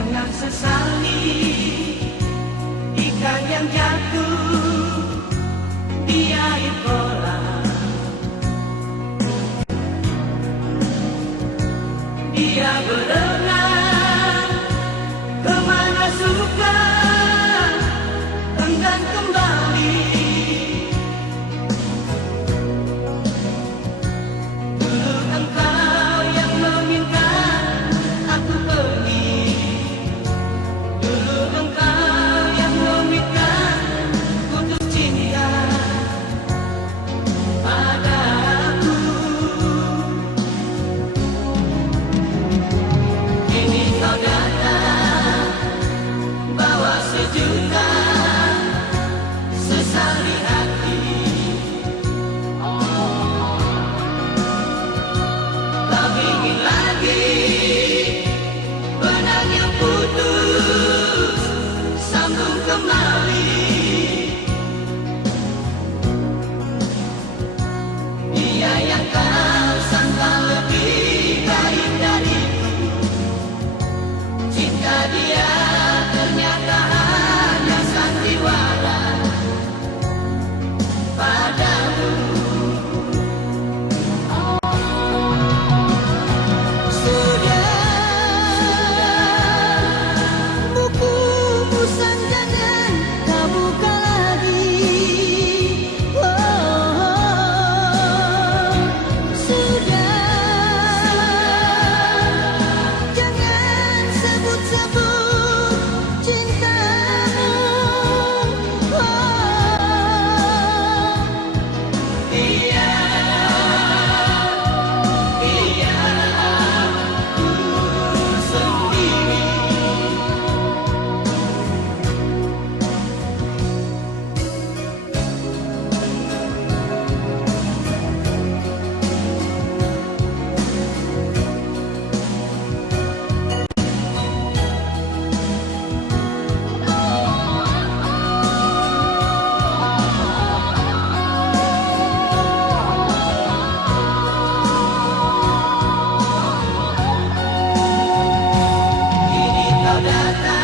Jangan sesali ikan yang jatuh di air kolam. Dia berenang kemana suka, enggan kembali. Dulu engkau yang meminta aku pergi, dulu engkau yang meminta putus cinta padaku. Kini kau datang bawa sejuta sesali hati. Kau ingin lagi benang yang putus sambung kembali. Dia yang kau sangka lebih baik dariku, cinta dia ternyata hanya sandiwara padamu. Bukumu jangan kau buka lagi. Jangan sebut-sebut cintamu. Iya, aku sendiri. Kini kau datang